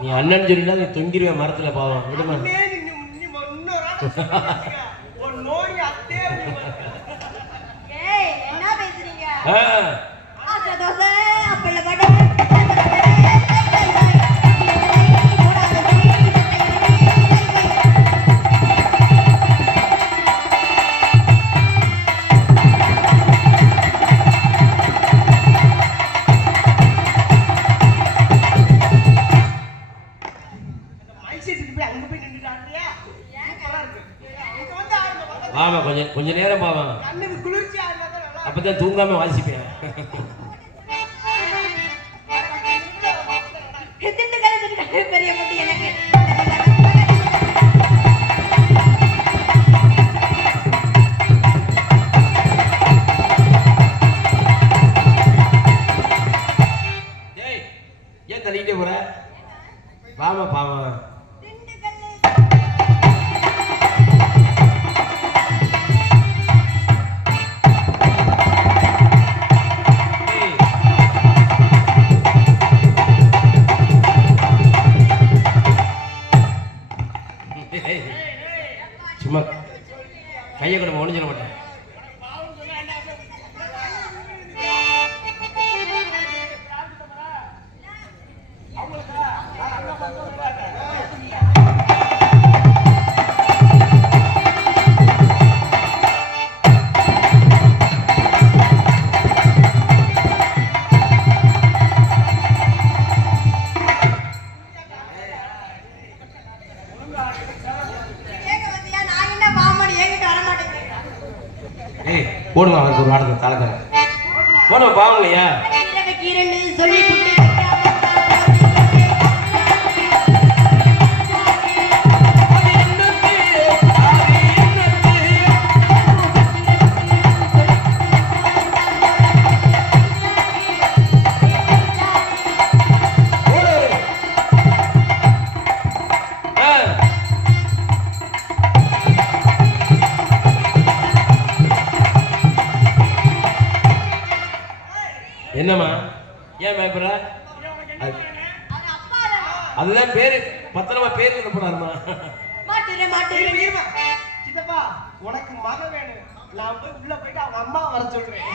நீ அண்ணன் சொல்லிட்டா நீ தொங்கிடுவேன் மரத்துல பாவம் விடுமா. என்ன பேசுறீங்க? ஆமா கொஞ்ச நேரம் பாவம் அப்பதான் தூங்காம வாசிப்பேன். பெரிய முட்டி எனக்கு ஏன் தள்ளிக்கிட்டே போற? பாவா பாவா சும்மா கையை கூட ஒழிஞ்சிட மாட்டேன். போடுவா அவருக்கு ஒரு வாடகை தலைக்கரை போடுவா பாவம் இல்லையா சொல்லி என்னம்மா ஏன் பயப்படுற? அதுதான் பேரு பத்திரமா பேரு என்ன போறாருமா? சித்தப்பா உனக்கு மகன் வேணும், நான் போய் உள்ள போயிட்டு அவங்க அம்மா வர சொல்றேன்.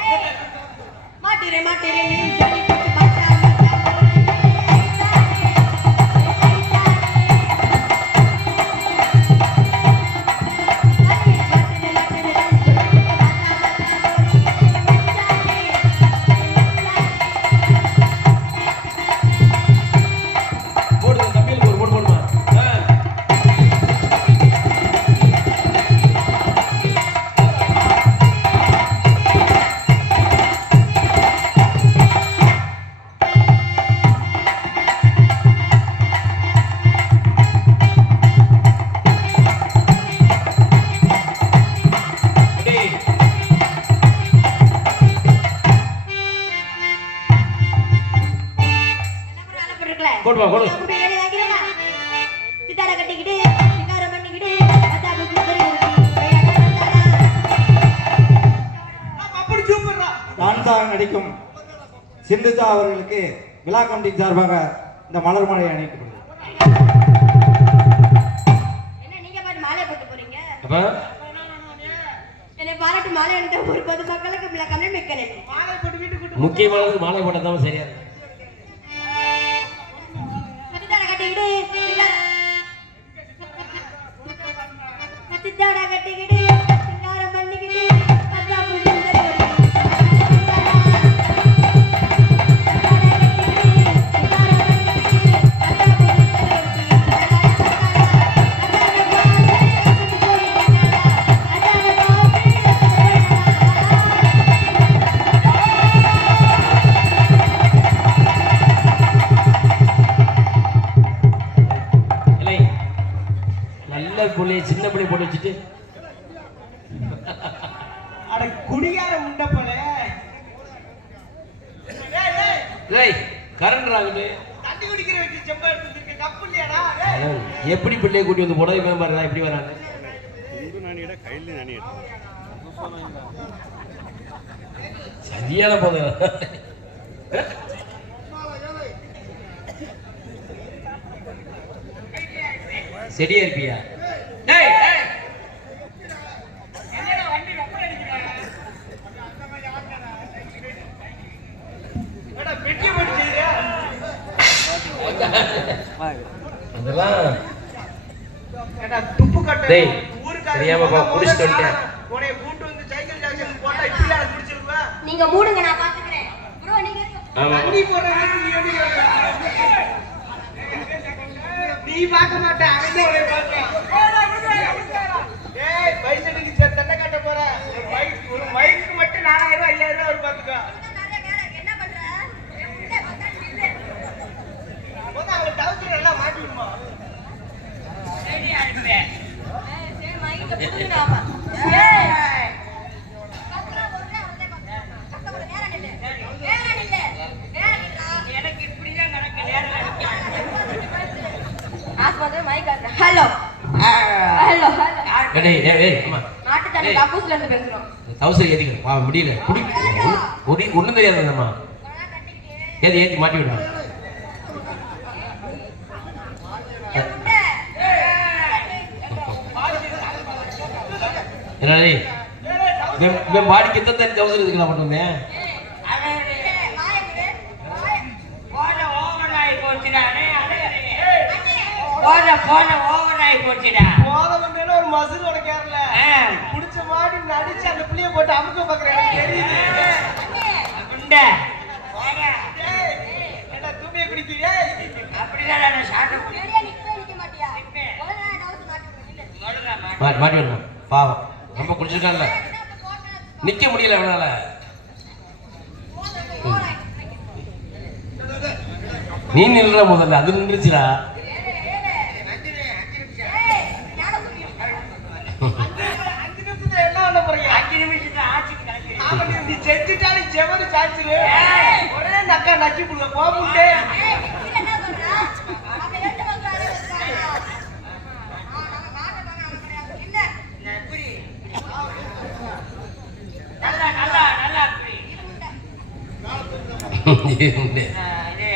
போடுவா போடு டான்ஸாக நடிக்கும் சிந்துஜா அவர்களுக்கு விழா கமிட்டி சார்பாக இந்த மலர் மாலை அணிவிக்கப்படுது. என்ன நீங்க பாட்டு மாலை போட்டு போறீங்க? அப்ப என்னை பாராட்டு மாலை அணிந்த ஒரு பொது மக்களுக்கு விழா கமிட்டி மிக்க நன்றி. மாலை போட்டு வீட்டுக்கு முக்கியமானது மாலை போட்டதான் சரியா இருக்கு. சின்ன பிள்ளை போட்டு வச்சுட்டு அட குடியார முண்டை போல கரண்ட் ராகுது தண்ணி குடிக்கிற வச்சு செம்ப எடுத்துருக்கு கப்பு இல்லையாடா? எப்படி பிள்ளைய கூட்டி வந்து புடவை மேம் பாருடா எப்படி வராங்க சரியான போதும். செடியா இருப்பியா? டேய் டேய் என்னடா வண்டி வெப்பம் அடிக்குது? ஏடா பெட்டி போட்டு செய்றியா? அதெல்லாம் ஏடா துப்பு கட்ட டேய், ஊருக்காரங்க தெரியாம பா, குடிச்சிட்டு வந்துட்டேன். உன்னை கூட்டு வந்து சைக்கிள் ஜாக்சன் போட்டா இப்படியா குடிச்சிருவா? நீங்க மூடுங்க, நான் பாத்துக்கிறேன். ப்ரோ நீங்க இருங்க. ஆமா தண்ணி போடுறது நீ பார்க்க மாட்ட, அவன் தான் உன்னை பார்ப்பான். ஏய் பைசனுக்கு தண்ணை கட்ட போற ஒரு மைக்கு மட்டும் 4000 5000 ஒரு பார்த்துக்கோ. நிறைய வேலை என்ன பண்ற? இல்ல பார்த்தா இல்ல. போதா அவன் டவுசர் எல்லாம் மாட்டி விடுமா? சரி மைக்க புடுங்கடாமா. ஏய் கத்தற ஒரே ஒரே கத்த ஒரு நேரா நில்லு. நேரா நில்லு. நேரா நில்லா. எனக்கு இப்படி தான் நடக்க நேரா நிக்க. ஆஸ்பத்திரி மைக் ஆடுற. Hello hello hello. டேய் டேய் டேய் அம்மா நாட்டு தண்ணி கக்கூஸ்ல இருந்து பேசுறோம். தவசை ஏத்திக்கணும். வா முடியல. குடி ஒண்ணும் தெரியாது அம்மா. ஏத்தி மாட்டி விடுமா? என்ன டேய்? मैं बाड़ी कितना दिन दवस இருக்குடா மட்டுமே. போதவங்க ஒரு மசுல் உடைக்காரல புடிச்ச மாடி நடிச்சு அந்த புளிய போட்டு அமுக்க பாக்குறேன். தெரியுது என்ன தூமிய குடிக்கிறே? மாட்டி விடுமா? பாவம் ரொம்ப குடிச்சிருக்கான்ல, நிக்க முடியல அவனால. நீ நில்ற முதல்ல, அது நின்றுச்சுடா. என்ன பண்ண போறீங்க? 5 நிமிஷத்துல ஆட்சிக்கு கிளம்பி நீ செஞ்சுட்டாலும் செவரு சாச்சிரு ஒரே நக்கா நக்கி புடுங்க போகுண்டே.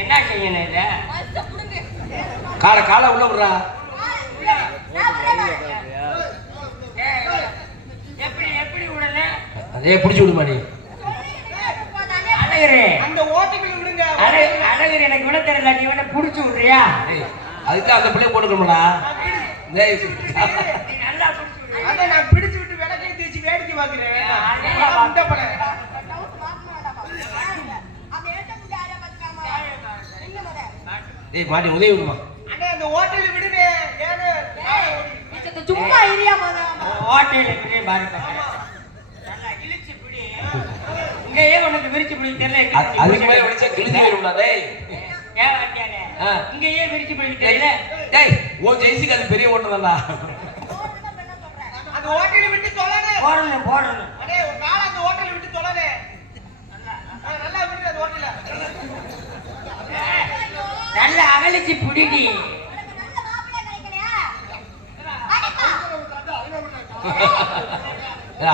என்ன செய்யணும் இத? காலை காலை உள்ள விடுறா. எப்படி எப்படி விடல? அதே பிடிச்சி விடுமா நீ? அழகரு அந்த ஓட்டுக்குள்ள விடுங்க. அழகரு எனக்கு விட தெரியல, நீ வேணா புடிச்சு விடுறியா? அதுக்கு அந்த பிள்ளைய போட்டுக்கணும்டா. நீ நல்லா புடிச்சு விடு. அத நான் பிடிச்சு விட்டு விளக்கை தேய்ச்சி வேடிக்கை பாக்குறேன். அந்த படம் டேய் மாட்டி உதவி விடுமா? அண்ணே அந்த ஹோட்டல் விடுனே. ஏனே சும்மா ஏரியா போதா. ஹோட்டல் இப்படி பாரு பாரு. நல்லா இழுச்சு பிடி. இங்கேயே உனக்கு விரிச்சு பிடி தெரியல. அதுக்கு மேல விളിச்சா கிழிஞ்சு போயிடும்டா டேய். ஏன் வாத்தியாரே? இங்கேயே விரிச்சு பிடி தெரியல. டேய் ஓ ஜெய்சிக்கு அது பெரிய ஓட்டம் தான்டா. அந்த ஹோட்டல் விட்டு தொலைனே. போடணும் போடணும். அண்ணே ஒரு கால அந்த ஹோட்டல் விட்டு தொலைனே. நல்லா விடு அந்த ஹோட்டல்ல. நல்லா அகலிச்சு பிடிடி.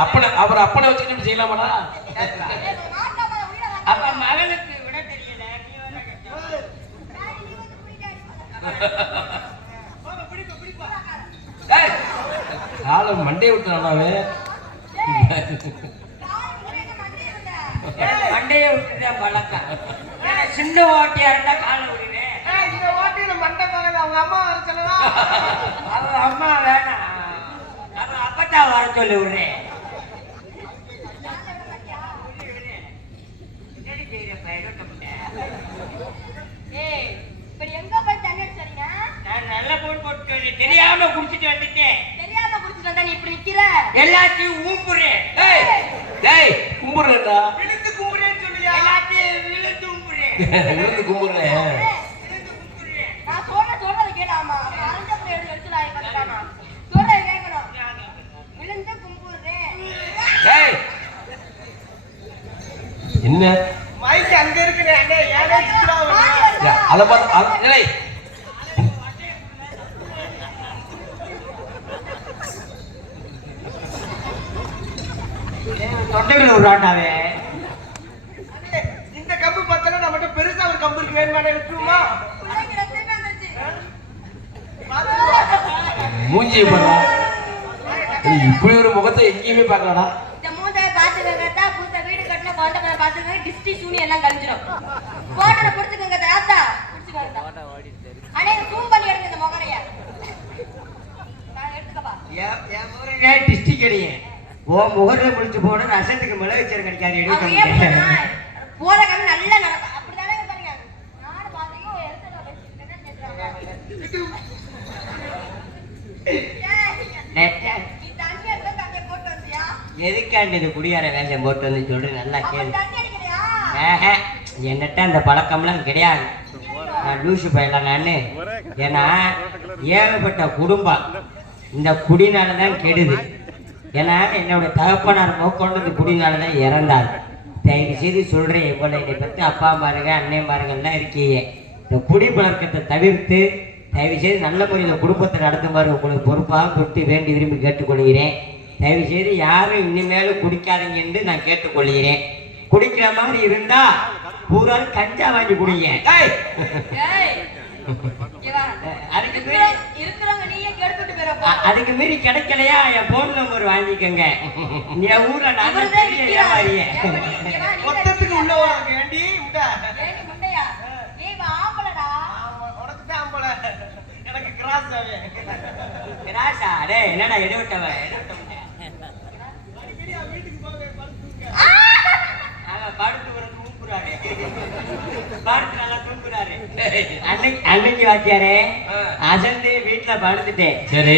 அப்பனை அவர் அப்பனை வச்சுக்கிட்டு இப்படி செய்யலாமாடா? அப்ப மகளுக்கு விட தெரியல, நீ வேற கேட்ட. டேய் காலை மண்டையை விட்டு நல்லாவே மண்டையை விட்டுதான் பழக்கம். ஏன்னா சின்ன ஓட்டியா இருந்தா காலை விடுவேன். இந்த ஹோட்டல்ல மண்டை பாக்கல அவங்க அம்மா வர சொல்லலாம். அவ அம்மா வேணாம், அவ அப்பத்தா வர சொல்லி விடுறேன். நான் நல்ல போன் போட்டு தெரியாம குடிச்சிட்டு வந்துட்டேன். எல்லாத்தையும் ஊம்புறேன். டேய் டேய் கும்பிடுறேன்டா. விழுந்து கும்பிடுறேன்னு சொல்லியா? எல்லாத்தையும் விழுந்து ஊம்புறேன். விழுந்து கும்பிடுறேன். டேய் என்ன மைக் அங்க இருக்குனே. அண்ணே ஏனே சித்ரா வந்து அத பாத்து டேய் தொண்டைக்குள்ள ஒரு ஆட்டாவே. இந்த கம்பு பத்தல நம்மட்ட பெருசா ஒரு கம்பு இருக்கு வேணுமானே விட்டுருமா? மூஞ்சியை பாருடா. ஏய், இப்படி ஒரு முகத்தை எங்கேயுமே பார்க்கலடா. இந்த மூஞ்சாவை பாத்துக்கங்கத்தா, புதுசா வீடு கட்டின குழந்தை பிள்ளை பாத்துக்கங்க, டிஸ்டி சூனி எல்லாம் கழிஞ்சிடும். போட்டோட புடிச்சுக்கங்க தாத்தா, புடிச்சுக்கங்க. அண்ணே ஜூம் பண்ணி எடுங்க இந்த முகரைய. நான் எடுத்துக்கப்பா. என் முகரைய டிஸ்டிக் அடியே. ஓ முகரை முடிச்சு போன ரசத்துக்கு மிளகு சீரகம் கிடைக்காது எடுக்க அவங்க ஏன் முடியாது. போனா, போற கம்மி நல்லா நடக்கும். அப்படிதானே பாருங்க. நானு பாத்தீங்க எடுத்துட்டு பேசிட்டு கேக்குறாங்க. நீ தண்ணி எடுத்து தண்ணி போட்டு வந்தியா? எதுக்காண்டி இது குடியார வேஷம் போட்டு வந்து சொல்றேன் நல்லா அப்ப கேளு. தண்ணி அடிக்கலையா? என்னட்ட அந்த பழக்கம்லாம் கிடையாது. நான் லூசு பையலாம் நானு. ஏன்னா ஏகப்பட்ட குடும்பம் இந்த குடினாலதான் கெடுது. ஏன்னா என்னோட தகப்பனார் கொண்டு குடினாலதான் இறந்தார். தயவு செய்து சொல்றேன், போல என்னை பத்தி அப்பா மாருங்க அண்ணன் மாருங்கள்லாம் இருக்கீங்க. இந்த குடி பழக்கத்தை தவிர்த்து தயவு செய்து நல்ல முறையில் குடும்பத்தை நடத்துமாறு உங்களுக்கு பொறுப்பாக தொட்டு வேண்டி விரும்பி கேட்டுக்கொள்கிறேன். தயவு செய்து யாரும் இனிமேலும் குடிக்காதீங்க என்று நான் கேட்டுக்கொள்கிறேன். குடிக்கிற மாதிரி இருந்தா பூரா கஞ்சா வாங்கி குடிங்க. ஏய், இவா, அதுக்கு மீறி இருக்கிறவங்க நீயே கெடுத்துட்டு போறப்பா. அதுக்கு மீறி கிடைக்கலையா என் போன் நம்பர் வாங்கிக்கோங்க. என் ஊர்ல நான் அவர்தான் பெரிய விக்கிறாரு. வியாபாரியே. இவா, நீ மொத்தத்துக்கு உள்ள உனக்கு வேண்டி இந்த ஏய், நீ முண்டையா? ஏய், இவன் ஆம்பளடா. உனக்கு தான் போல எனக்கு கிராஸ் ஆவே ராசா டேய் என்னடா எடுவிட்டவன் வீட்டுக்கு போக படுத்துக்க. அவன் படுத்து ஒரு தூங்குறாரு. படுத்து நல்லா தூங்குறாரு. அன்னைக்கு வாத்தியாரே அசந்து வீட்டுல படுத்துட்டேன். சரி.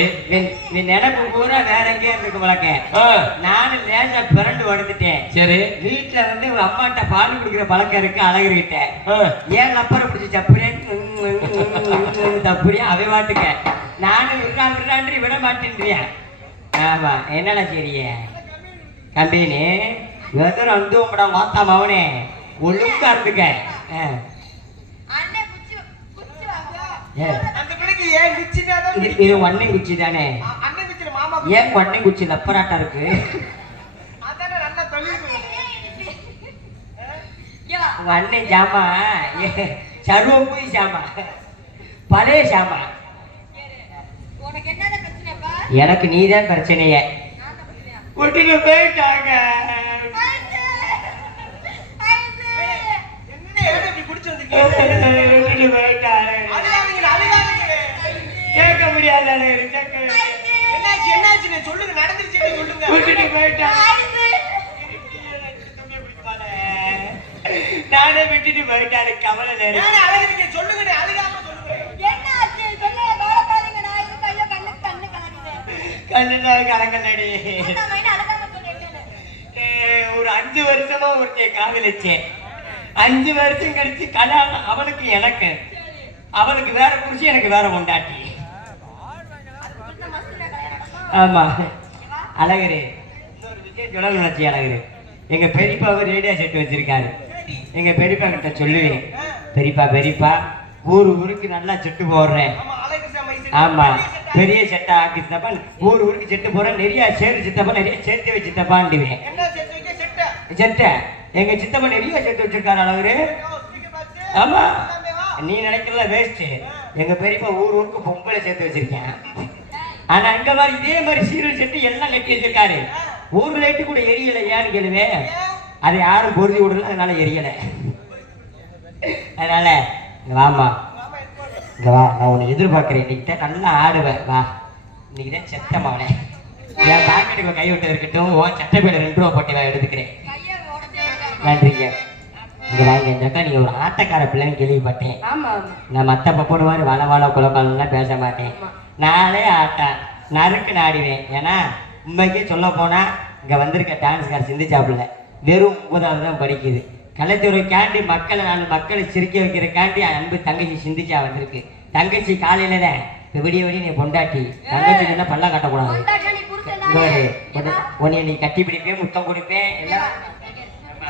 நீ நினைப்பு பூரா வேற எங்கேயும் இருக்கு வழக்க. நானும் லேசா பிறண்டு படுத்துட்டேன். சரி. வீட்டுல வந்து உங்க அம்மாட்ட பால் குடிக்கிற பழக்கம் இருக்கு அழகிட்ட. ஏன் அப்புறம் பிடிச்சி சப்புறேன் தப்புறியா அவை வாட்டுக்க. நானும் விடுறான்றி விட மாட்டேன்றியா. ஆமா என்னடா சரிய கம்பெனி எதிரும் வந்து உங்களோட மாத்தா மவனே ஒழுங்கா இருந்துக்க. அண்ணே குச்சி குச்சி வாங்க. அந்த பிள்ளைக்கு ஏன் நிச்சிதான் இது ஒன்னை குச்சி தானே. அண்ணன் நிச்சிர மாமா ஏன் ஒன்னை குச்சி லப்பராட்டா இருக்கு. அதானே நல்லா தொழில் இவா, உங்க அண்ணன் ஜாமா சர்வம் போய் ஜாமா பழைய ஜாமா. உனக்கு என்னடா பிரச்சனைப்பா? எனக்கு நீதான் பிரச்சனைய. நான் தான் பிரச்சனையா? விட்டுட்டு போயிட்டாங்க. ஐசு! ஐசு! என்ன ஏன் இப்படி குடிச்சு வந்திருக்கீங்க? விட்டுட்டு போயிட்டாரு. அழுகாதீங்க கேட்க முடியாத என்னாச்சு என்னாச்சு சொல்லுங்க நடந்துருச்சு சொல்லுங்க. விட்டுட்டு போயிட்டாங்க. ஐசு! நானே விட்டுட்டு போயிட்டாரு. கவலை நேரம் ஏன் அழுகிறீங்க சொல்லுங்க அழுகாம சொல்லுங்க. என்ன ஆச்சு? சொல்லுங்க, கவலைப்படாதீங்க. நான் இருக்கேன். ஐயோ, கண்ணு கலங்குது. கல்லுதான் கலங்கலடி. நான் மைண்ட் அழகாம சொல்லிட்டேன். ஒரு 5 வருஷமா ஒருத்தைய காதலிச்சேன். 5 வருஷம் கழிச்சு கல்யாணம். அவனுக்கு எனக்கு அவனுக்கு வேற புருஷன் எனக்கு வேற கொண்டாட்டி. புதுசா மஸ்துல கல்யாணம். ஆமா அழகரு இன்னொரு விஷயம் சொல்ல நினைச்சு அழகரு. எங்க பெரியப்பாவை ரேடியோ செட் வச்சிருக்காரு. எங்க பெரியப்பா கிட்ட சொல்லுவேன், பெரியப்பா ஊருக்கு நல்லா செட்டு போடுறேன். ஆமா அழகு சமைச்சு ஆமா பெரிய செட்டா ஆக்கி சித்தப்பன் ஊருக்கு செட்டு போறேன். நிறைய சேர்த்து சித்தப்பா நிறைய சேர்த்து வச்சு சித்தப்பான்டுவேன். என்ன சேர்த்து வைக்க செட்ட செட்டை எங்க சித்தப்பா நிறைய சேர்த்து வச்சிருக்காரு அழகரு. ஸ்பீக்கர் பாக்ஸ் ஆமா நீ நினைக்கிறல வேஸ்ட். எங்க பெரியப்பா ஊருக்கு பொம்பளை சேர்த்து வச்சிருக்கேன். ஆனா அங்க மாதிரி இதே மாதிரி சீரியல் செட்டு எல்லாம் கட்டி வச்சிருக்காரு. ஒரு லைட்டு கூட எரியல. ஏன்னு கேளுவே, அதை யாரும் பொருதி விடல, அதனால எரியல. அதனால இங்க வாமா, இங்க வா, நான் உன்னை எதிர்பார்க்கிறேன். இன்னைக்கு தான் நல்லா ஆடுவேன். வா, இன்னைக்கு தான் செத்தமானே. என் பாக்கெட்டுக்குள்ள கை விட்டு இருக்கட்டும். ஓ சட்டை பேல 2 ரூபா போட்டு நான் எடுத்துக்கிறேன். கையை உடச்சே. நன்றிங்க. இங்க வாங்க. இந்த அக்கா நீங்க ஒரு ஆட்டக்கார பிள்ளைன்னு கேள்விப்பட்டேன். ஆமா நான் மற்ற பப்போடு மாதிரி வளவாள குலப்பாலாம் பேச மாட்டேன். நானே ஆட்டேன் நறுக்கு நாடுவேன். ஏன்னா உண்மைக்கே சொல்ல போனா இங்க வந்திருக்க டான்ஸ்கார் சிந்திச்சாப்புல வெறும் 9வது தான் படிக்குது. கலைத்துறைக்காண்டி மக்களை சிரிக்க வைக்கிறக்காண்டி அன்பு தங்கச்சி சிந்திச்சா வந்திருக்கு. தங்கச்சி காலையில தான் இப்ப விடிய நீ பொண்டாட்டி. தங்கச்சி என்ன பல்ல கட்டக்கூடாது. நீ புருஷன் உன்னைய நீ கட்டி பிடிப்பேன், முத்தம் கொடுப்பேன் எல்லாம்.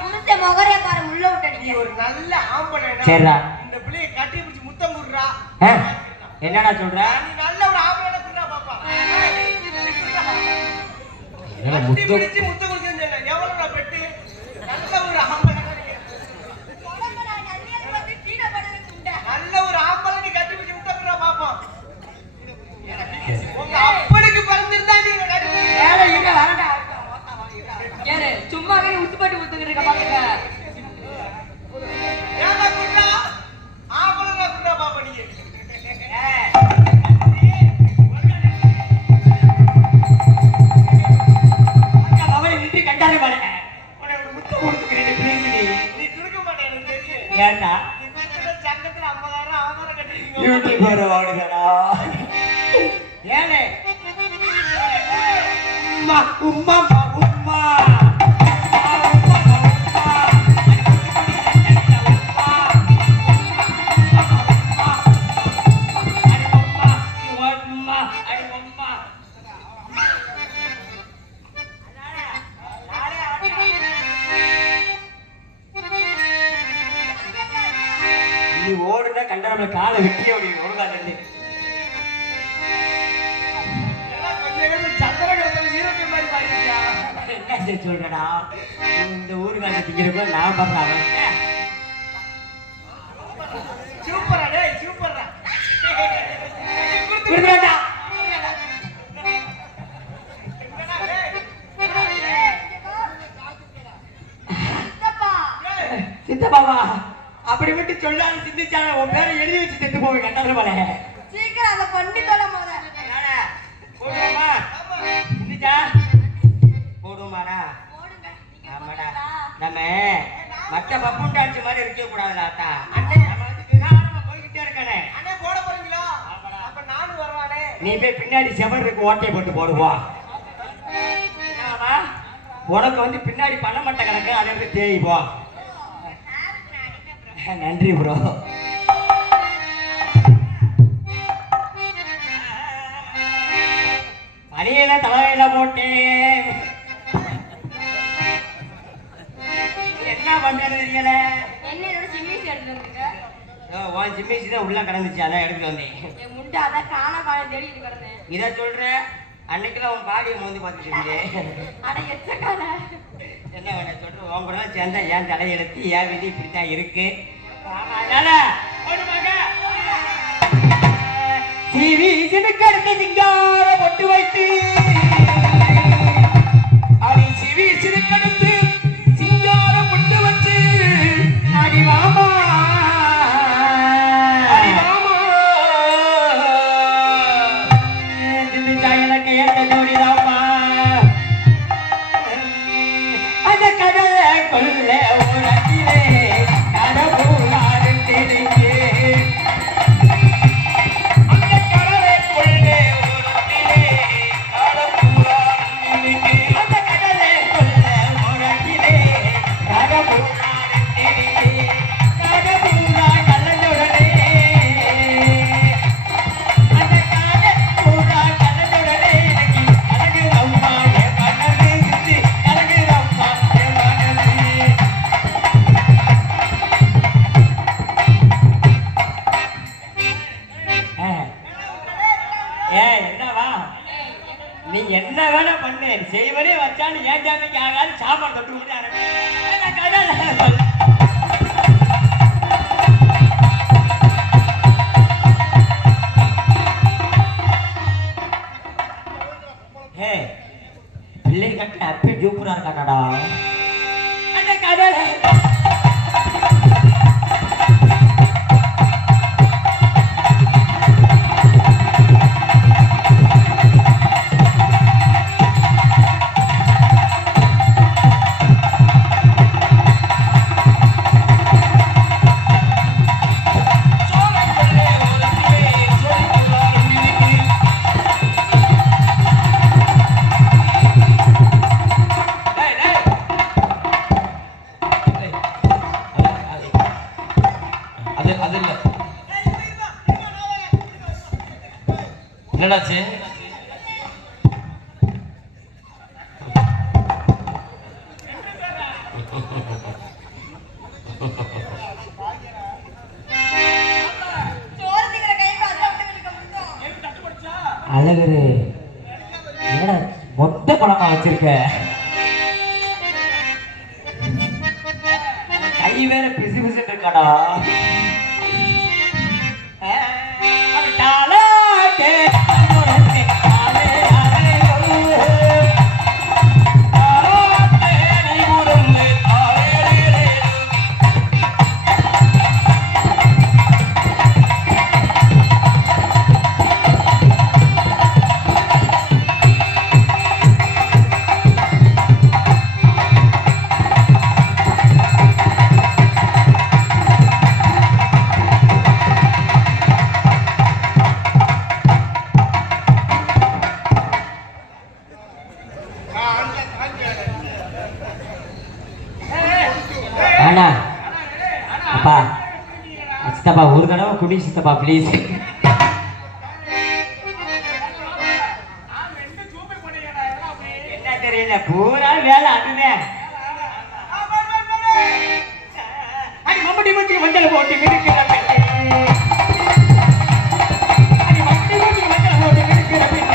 புருஷன் முகரே பாரு, உள்ள விட்டடிங்க. ஒரு நல்ல ஆம்பளை சரிடா. இந்த பிள்ளையை கட்டி பிடிச்சு முத்தம் குடுறா. என்னடா சொல்ற? நீ நல்ல ஒரு ஆம்பளை குடுறா பாப்பா. என்னடா கட்டி முத்தம் பிடிச்சு முத்தம் குடுறேன்னு எவ்வளவு பெட்டு நல்ல ஒரு ஆம்பளை. உடம்புல நன்னியல் வந்து கீழே படுறது உண்டா? நல்ல ஒரு ஆம்பளை நீ கட்டி பிடிச்சு முத்தம் குடுறா பாப்பா. உங்க அப்பா ஏண்டா சங்கத்துல 50,000 அவதாரம் கட்டிருக்கீங்க. யூடியூபர் ஓடுதடா. ஏலே உம்மா உம்மா உம்மா நீ ஓடுனா கண்ட நம்ம காலை வெட்டிய ஒழுங்காது. எல்லாம் கொஞ்ச நேரம் சந்திர கிரகத்துல வீரத்தை மாதிரி பாருக்கியா? என்ன சொல்றடா இந்த ஊருக்காக திங்கிறப்ப நான் பண்றேன். சூப்பரா டேய் சூப்பரா. குடுக்குறடா. சித்தப்பாவா அப்படி விட்டு சொல்லாது சிந்திச்சான உன் பேரை எழுதி வச்சு செத்து போவேன் கண்டாத போல. சீக்கிரம் அதை பண்ணி தொலை முத. போடுவோமா சிந்திச்சா போடுவோமாடா. போடுங்க. நீங்க ஆமாடா போடுங்களா? நம்ம மற்ற பப்புன் டான்ஸ் மாதிரி இருக்க கூடாதுலாத்தா. அண்ணே நம்ம வந்து விகாரமா போய்கிட்டே இருக்கானே. அண்ணே போட போறீங்களா? அப்ப நானும் வருவானே. நீ போய் பின்னாடி செவருக்கு ஓட்டையை போட்டு போடுவோம். என்னவா உனக்கு வந்து பின்னாடி பண்ண மட்ட கணக்கு அதை போய் தேய்ப்போம். நன்றி ப்ரோ. பனியில தலையில போட்டேன் என்ன பண்றது தெரியல. என்னோட சிம்மிஸ் எடுத்துட்டு வந்துருங்க. உன் ஜிம்மிஸ் தான் உள்ள கிடந்துச்சு அதான் எடுத்துட்டு வந்தேன். என் முண்டை அதான் காண தேடிட்டு கிடந்தேன். இதை சொல்ற அன்னைக்குலாம் உன் பாடியை மோந்து பார்த்துட்டு இருந்தேன். ஆனா எச்சக்கால என்ன வேணா சொல்ற உன் கூட சேர்ந்தா ஏன் தலையெடுத்து ஏன் விதி இப்படித்தான் இருக்கு. அதனால டிவி சினுக்கடுத்து சிங்கார பொட்டு வைத்து அடி சிவி சினுக்கடுத்து சிங்கார பொட்டு வச்சு அடி மாமா அடி மாமா சிந்திச்சா எனக்கு எந்த ஜோடிதாமா அந்த கடலை கொள்ள உலகிலே கடவுளாரு தெரிஞ்சு அந்த கடலை கொள்ள உலகிலே கடவுளாரு அந்த கடலை கொள்ள உலகிலே கடவுளாரு தெரிஞ்சு கடவுளா கலந்துடனே அந்த கடவுளா கலந்துடனே எனக்கு அழகு அம்மா என் மனது இருந்து அழகு அம்மா என் மனது. என்னவா நீ என்ன வேணா பண்ணு செய்வனே வச்சாலும் ஏன் ஜாமிக்கு ஆகாது சாப்பாடு தொட்டு விட்டாரு. பிள்ளை கட்ட அப்பே ஜூப்புரா இருக்காடா அந்த கடலை என்னடாச்சு? அழகரு என்னடா மொத்த பழமா வச்சிருக்க கை வேற பிசு பிசுட்டு இருக்காடா. அப்பா சித்தப்பா ஒரு தடவை குடி சித்தப்பா ப்ளீஸ். என்ன தெரியல பூரா வேலை அதுதான். அடி மம்பட்டி மச்சி மஞ்சள் போட்டு விடுக்கிற பெண்ணே. அடி மம்பட்டி மச்சி மஞ்சள் போட்டு விடுக்கிற பெண்ணே.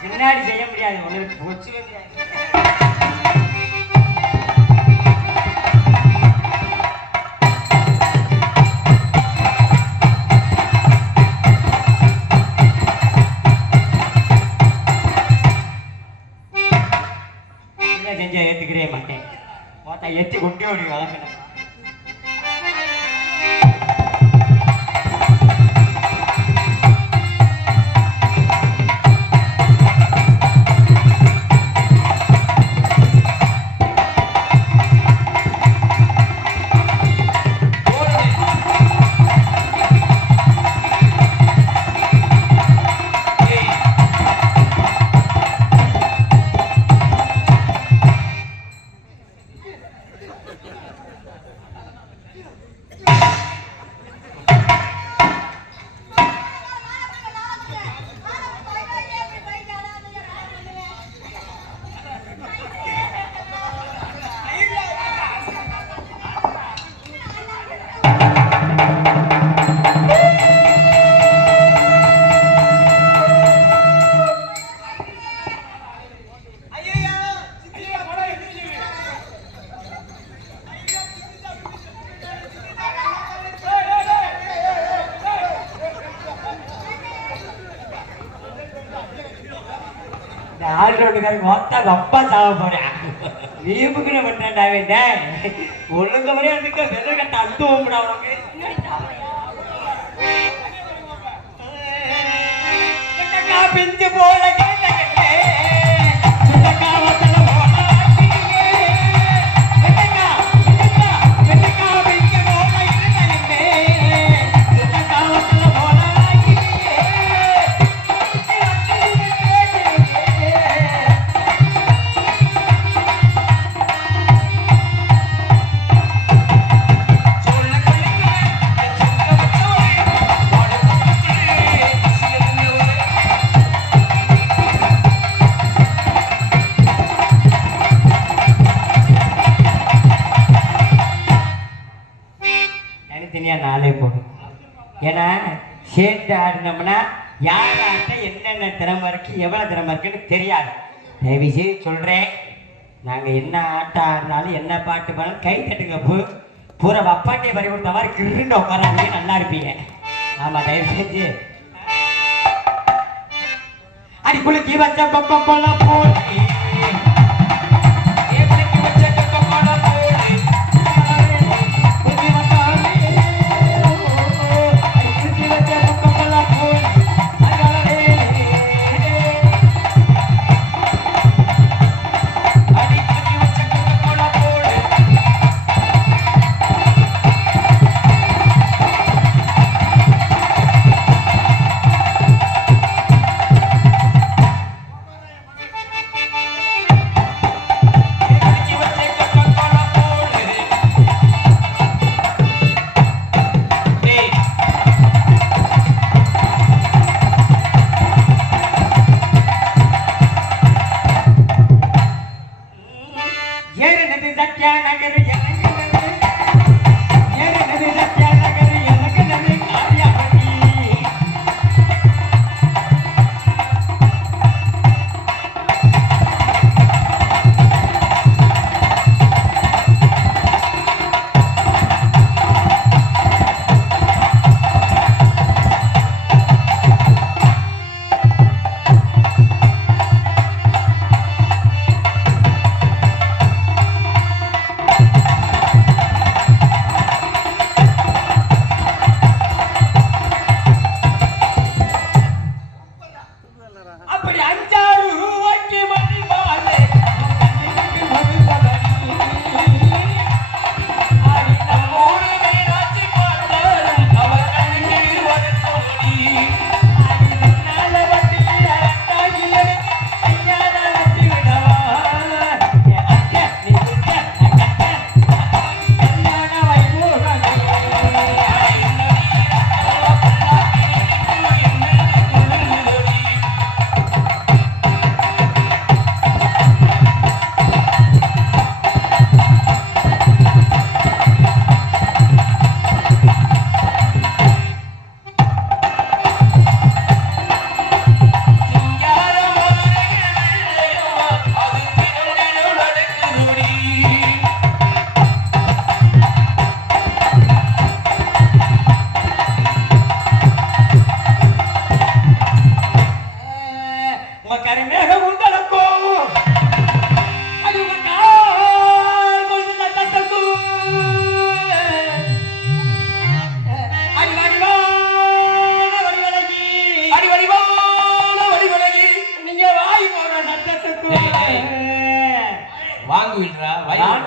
பின்னாடி செய்ய முடியாது உங்களுக்கு போச்சு. செஞ்சா ஏத்துக்கிறே மாட்டேன். மொத்தம் ஏற்றி கொண்டே ஒரு வளர்க்கணும். ஆள்ரோட்டுக்காரங்க மொத்தம் அப்பா சாவ போறேன். வீம்புக்குன்னு பண்றேன்டா ஒழுங்க முறையா இருந்துக்க வெதை கட்ட அத்து ஓம்புடா உனக்கு. பிஞ்சு போல நாளே போடும். ஏன்னா சேர்ந்து ஆடினோம்னா யார்கிட்ட என்னென்ன திறமை இருக்கு எவ்வளவு திறமை இருக்குன்னு தெரியாது. தயவு செய்து சொல்றேன், நாங்க என்ன ஆட்டம் ஆடினாலும் என்ன பாட்டு பாடும் கை தட்டுங்க. பூரா அப்பாட்டியை பறி கொடுத்த மாதிரி கிருண்டு உட்காராங்க, நல்லா இருப்பீங்க. ஆமா தயவு செஞ்சு அடி குளிக்கி வச்ச கொப்பம் போட்டி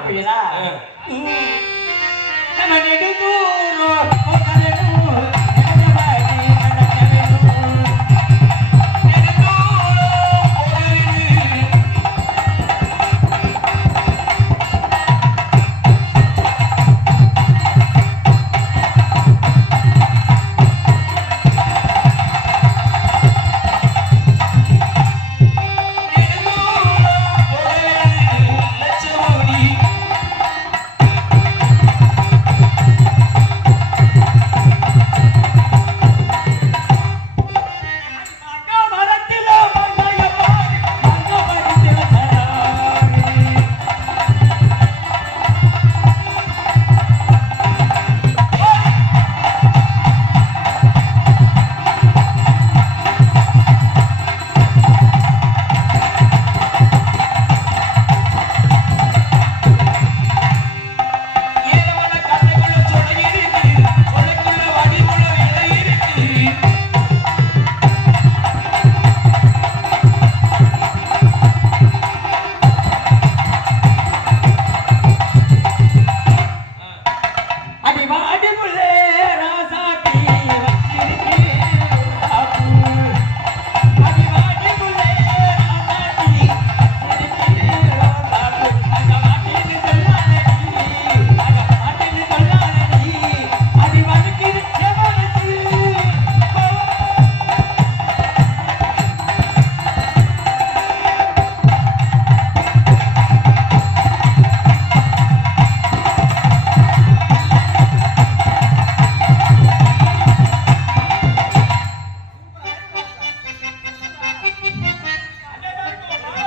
புரியலா ஆ. நம்ம நெடுந்தூரம் போகணும், நெடுந்தபாடி நடக்க வேணும்.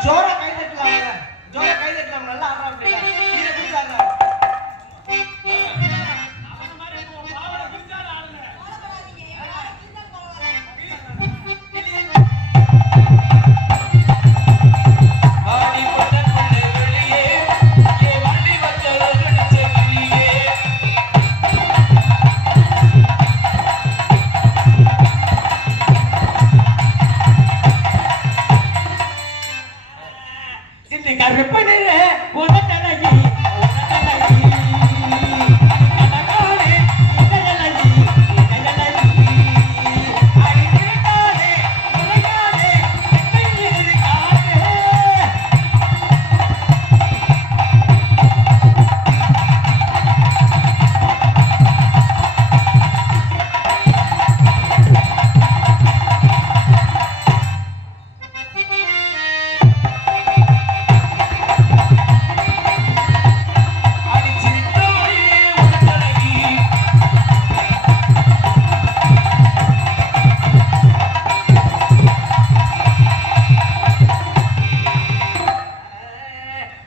ஜோரா கை தட்டலாம், ஜோரா கை தட்டலாம், நல்லா ஆடுறாங்க. கீழே குதிச்சு ஆடுறாங்க. சிந்து கருப்பனே உனதனகி உனதனகி கனகானே இதயலகி இதயலகி அடிசிரிகானே உனகானே எத்தையிருகானே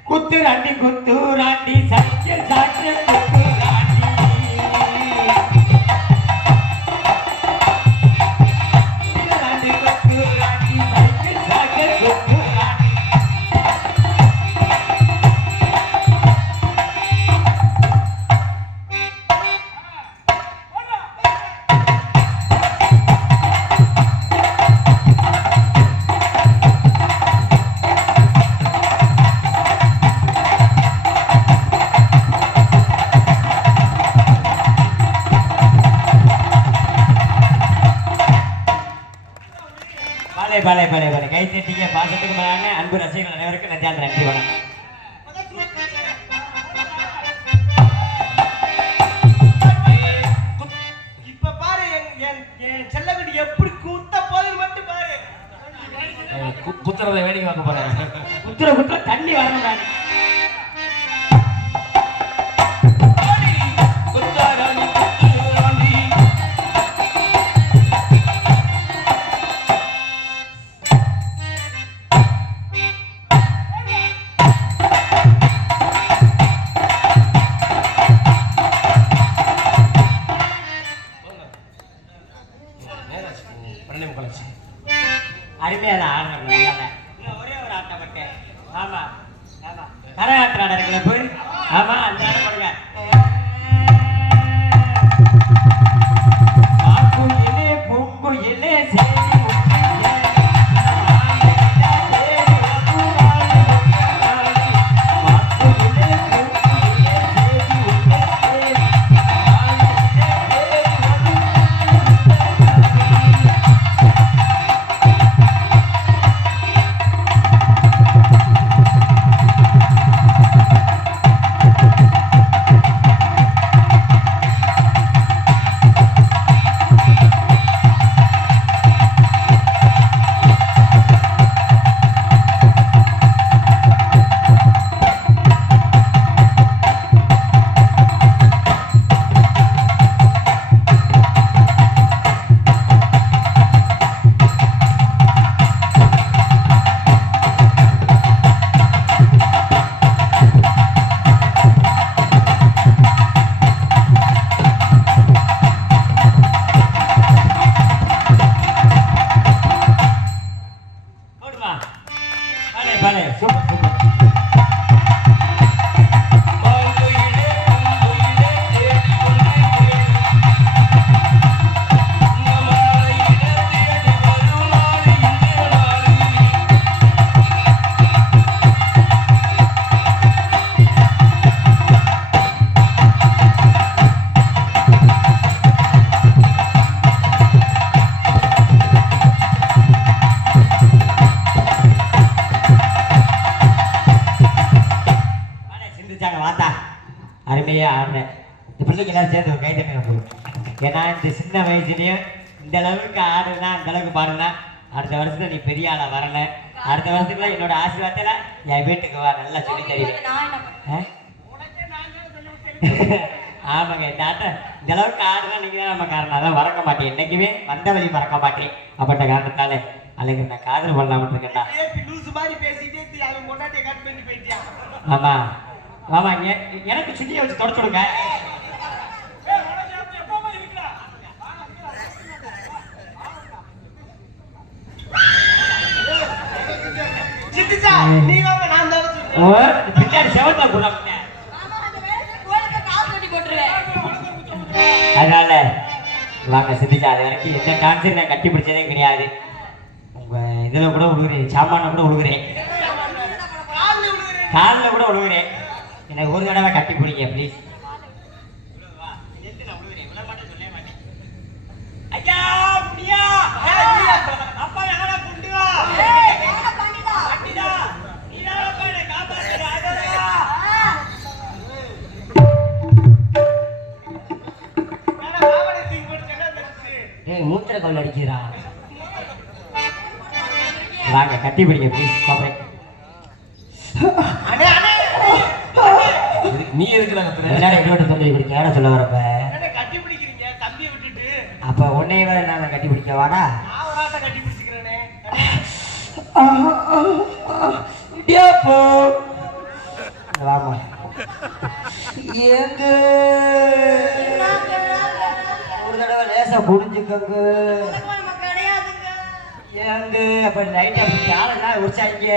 குத்து ராண்டி சத்திய சாட்சிய குத்து ராண்டி குத்து ராண்டி சத்திய சாட்சிய குத்து ராண்டி பலே கை தட்டிங்க. பாசத்துக்கு மேலான அன்பு ரசிகர்கள் அனைவருக்கும் நெஞ்சார்ந்த நன்றி. வணக்கம். இப்ப பாரு என் செல்லக்குட்டி எப்படி கூத்த போதுன்னு மட்டும் பாரு. குத்துறதை வேடிக்கை பார்க்க போறேன். குத்துற தண்ணி வரணும். அருமையான ஆடுறாங்க. ஒரே ஒரு ஆட்டம் மட்டும். ஆமா ஆமா கரகாட்ட ஆடுறீங்களா போய்? ஆமா அந்த ஆட்டம் போடுங்க. ஆக்குயிலே பூங்குயிலே சேரி உன்னை பாரு சூப்பர் சூப்பர். அருமையாக ஆடினேன். இந்த பிள்ளைக்கு எல்லாம் சேர்ந்து ஒரு கைத்தண்ணி போகும். ஏன்னா இந்த சின்ன வயசுலேயும் இந்த அளவுக்கு ஆடுனா அந்த அளவுக்கு பாடுனா அடுத்த வருஷத்துல நீ பெரிய ஆளா வரல. அடுத்த வருஷத்துல என்னோட ஆசீர்வாதத்துல என் வீட்டுக்கு வா, நல்லா சொல்லி தருவேன். ஆமாங்க, இந்த ஆட்டம் இந்த அளவுக்கு ஆடுனா நீங்க தான் நம்ம காரணம். அதான் மறக்க மாட்டேன், என்னைக்குமே வந்த வழி மறக்க மாட்டேன். அப்பட்ட காரணத்தாலே அன்னைக்கு நான் காதல் பண்ணலாம்னு இருக்கேன்டா. ஆமா ஆமா, எனக்கு சுத்தியை வச்சு தொடச்சுடுங்க. பின்னாடி செவத்தா போடுறாங்க. அதனால வாங்க சித்திச்சா, அது வரைக்கும் எந்த டான்ஸையும் நான் கட்டி பிடிச்சதே கிடையாது. உங்க இதுல கூட விழுகிறேன், சாமான கூட விழுகிறேன், காலில் கூட விழுகிறேன். எனக்கு ஒரு தடவை கட்டி பிடிங்க ப்ளீஸ். ஐயா முடியா அப்பா யாரா கொண்டு வா. மூத்திர கவுல் அடிக்கிறா. வாங்க கட்டி பிடிங்க ப்ளீஸ். கோபரேட். நீ எதுக்குறாங்க சொல்லி பிடிக்க ஏட சொல்ல வரப்ப கட்டி பிடிக்கிறீங்க தம்பியை விட்டுட்டு? அப்ப உன்னைய வேற நான் கட்டி பிடிக்க வாடா. கட்டி பிடிச்சிக்கிறேனே. வாமா எங்க ஒரு தடவை லேசா புரிஞ்சுக்கங்க. எங்க அப்ப லைட்டா ஆளெல்லாம் உற்சாங்க.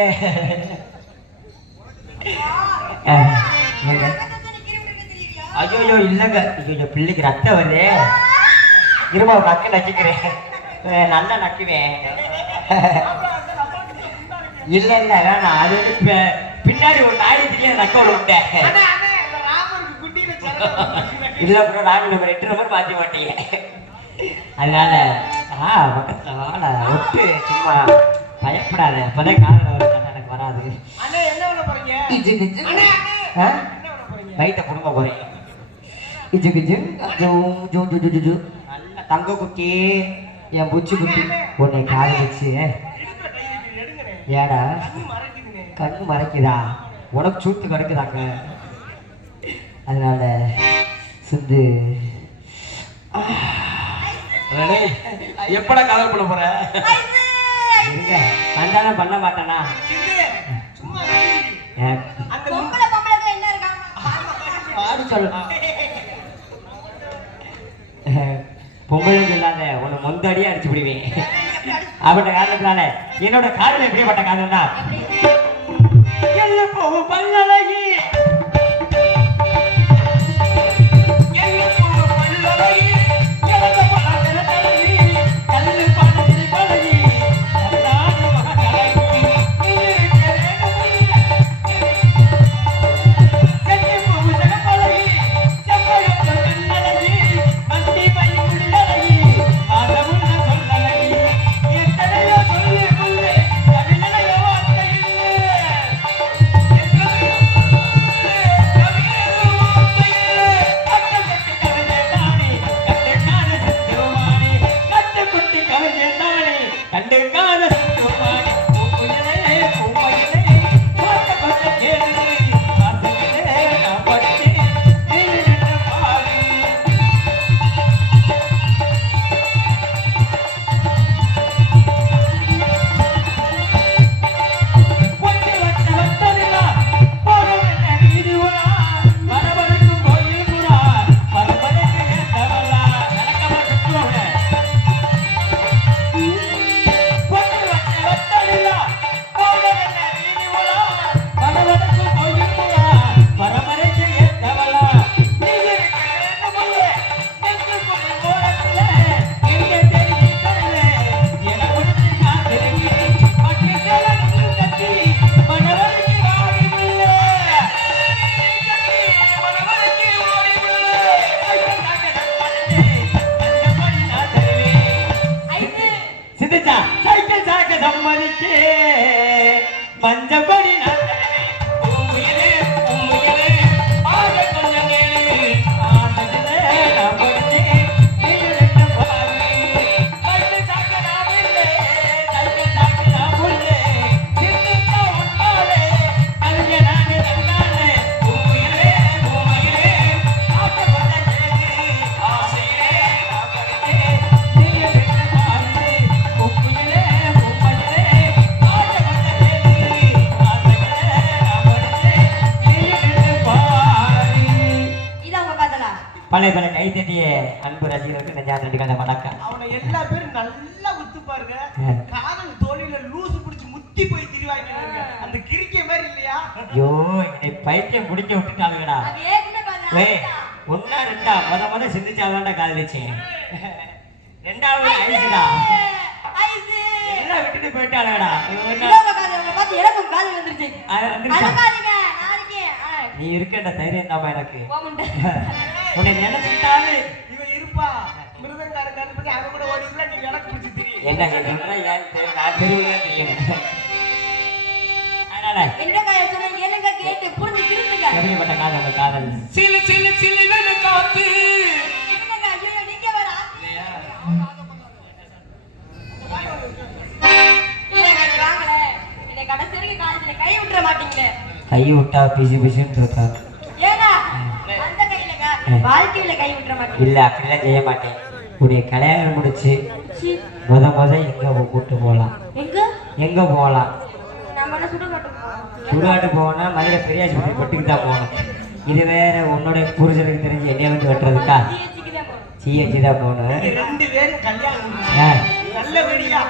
ஐயோ இல்லைங்க, ஐயோ பிள்ளைக்கு ரத்தம் வருது. இருமா நக்கு நக்கிக்கிறேன், நல்லா நக்குவேன். இல்ல இல்ல வேணாம், அது வந்து பின்னாடி ஒரு நாய் தெரியாது நக்க விட்டேன். இல்ல ப்ரோ, நாங்கள் நம்பர் 8 நம்பர் மாற்றி மாட்டீங்க. அதனால பக்கத்தால ஒட்டு சும்மா பயப்படாத, அப்பதான் காலையில் வரும், எனக்கு வராது. வயிற்ற குடும்ப போறேன். நல்ல தங்க குட்டி, என் புச்சு குட்டி உன்னை காய வச்சு. ஏடா கண்ணு மறைக்குதா? உனக்கு சூத்து கிடக்குதாங்க. அதனால சிந்து எப்படா காதல் பண்ண போற? வந்தாலும் பண்ண மாட்டானா? பொம்பளை சொல்லாத, உன்னை மொந்தடியே அடிச்சு விடுவேன். அப்படின்ற காரணத்தினால என்னோட காதல் எப்படிப்பட்ட காதல் தான் பல்லழகி. வச்சே மஞ்சப்படி நான் தருவேன். உம்முயிலே, உம்முயிலே, ஆக கொஞ்சம் கேளு. ஆசைகளே நான் படுத்தேன், நீ என்ன பாரு. கல்லு சாக்கு நான் வில்லே, கல்லு சாக்கு நான் புல்லே. சிந்தித்த உன்னாலே, கல்வி நானே தன்னாலே. உம்முயிலே, உம்முயிலே, ஆக கொஞ்சம் கேளு. ஆசையிலே நான் படுத்தேன், நீ என்ன பாரு. உம்முயிலே, உம்முயிலே, ஆக கொஞ்சம் கேளு. ஆசைகளே நான் படுத்தேன், நீ என்ன பாரு. இதான் உங்க காதலா? பழைய பல கைத்தட்டிய அன்பு ரசிகர்களுக்கு நெஞ்சாந்திரண்டுக்கான வணக்கம். அவனை எல்லா பேரும் நல்லா உத்து பாருங்க. காதல் தோழில லூசு பிடிச்சு முத்தி போய் திரிவாங்க. அந்த கிரிக்கை மாதிரி இல்லையா? ஐயோ என்னை பைத்தியம் பிடிக்க விட்டுட்டாங்கடா. அது ஏற்கனவே காதலா? ஏய் ஒன்னா ரெண்டா முத சிந்திச்சாதான்டா காதலிச்சேன். ரெண்டாவது ஐசுடா. ஐசு. எல்லாம் விட்டுட்டு போயிட்டாங்கடா. இதான் உங்க காதல். உங்களை பார்த்து எனக்கும் காதல் வந்துருச்சு. வந்துருச்சா? அழுகாதீங்க, நான் இருக்கேன். நீ இருக்கேன்டா தைரியம் தாமா எனக்கு. போமுண்ட. உன்னை நினைச்சுக்கிட்டாவே இவன் இருப்பா மிருதங்காரன் கருப்பதி அவன் கூட ஓடிக்கல. நீ எனக்கு பிடிச்சி தெரியும். என்ன கேட்கணும்னா ஏன் தெரியும், நான் தெருவில் தான் தெரியணும். அதனால என்னோட காதல் சொன்னா கேளுங்க, கேட்டு புரிஞ்சு திருந்துங்க. எப்படிப்பட்ட காதல் உங்க காதல்? சிலு சிலு சிலுவென காத்து என்னங்க, ஐயோ, நீங்க வேற இல்லைங்க, வாங்கல. என்னை கடைசி வரைக்கும் காலேஜ்ல கை விட்டுற மாட்டீங்களே. கை விட்டா பிசு பிசுன்னு இருக்கா. ஏன்னா அந்த கையிலங்க வாழ்க்கையில கை விட்டுற மாட்டீங்க. இல்ல அப்படிலாம் செய்ய மாட்டேன். உடைய கல்யாணம் முடிச்சு சீ, முத எங்க கூட்டு போகலாம்? எங்க எங்க போகலாம்? நம்ம என்ன சுட மாட்டோம். சுடுகாட்டு போனா மதுரை பெரியாஸ்பத்திரி பட்டுக்கு தான் போகணும். இது வேற உன்னோட புருஷனுக்கு தெரிஞ்சு என்னைய வந்து வெட்டுறதுக்கா? சிஹெச்சி தான் போகணும். நீங்க ரெண்டு பேரும் கல்யாணம் முடிச்சு ஆ, நல்ல வெடியா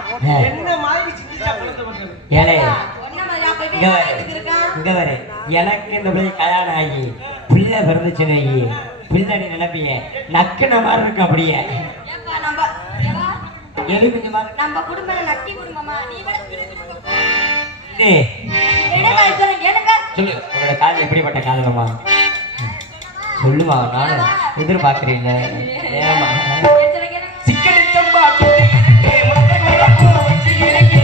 என்ன மாதிரி சிந்திச்சா குழந்தை மக்கள். ஏலே ஒன்ன மாதிரி அப்ப இங்க வர இருக்கான். இங்க வர எனக்கு இந்த பிள்ளை கல்யாணம் ஆகி பிள்ளை பிறந்துச்சுன்னு ஆகி பிள்ளை நீ நினைப்பிய நக்குன மாதிரி இருக்கு. அப்படியே ஏப்பா நம்ம ஏப்பா, எலுமிஞ்ச மாதிரி நம்ம குடும்பம் நட்டி குடும்பமா நீங்களே இது. என்னங்க சொல்லுங்க, கேளுங்க. சொல்லு. உன்னோட காதல் எப்படிப்பட்ட காதலமா சொல்லுமா? நானும் எதிர்பார்க்கிறீங்க. ஏமா சொல்லுங்க, கேளுங்க. சிக்கன் சம்பா கிளி இருக்கு, முட்டை குழம்பு வச்சு இருக்கு.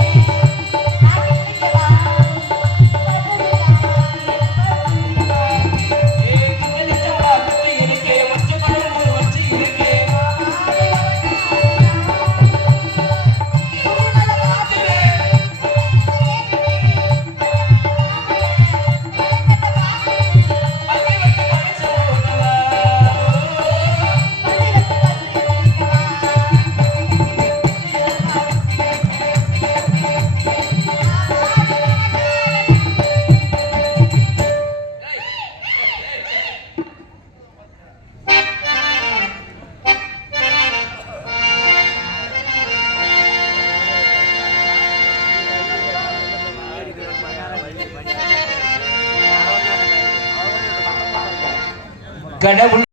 Thank you. கடவுள்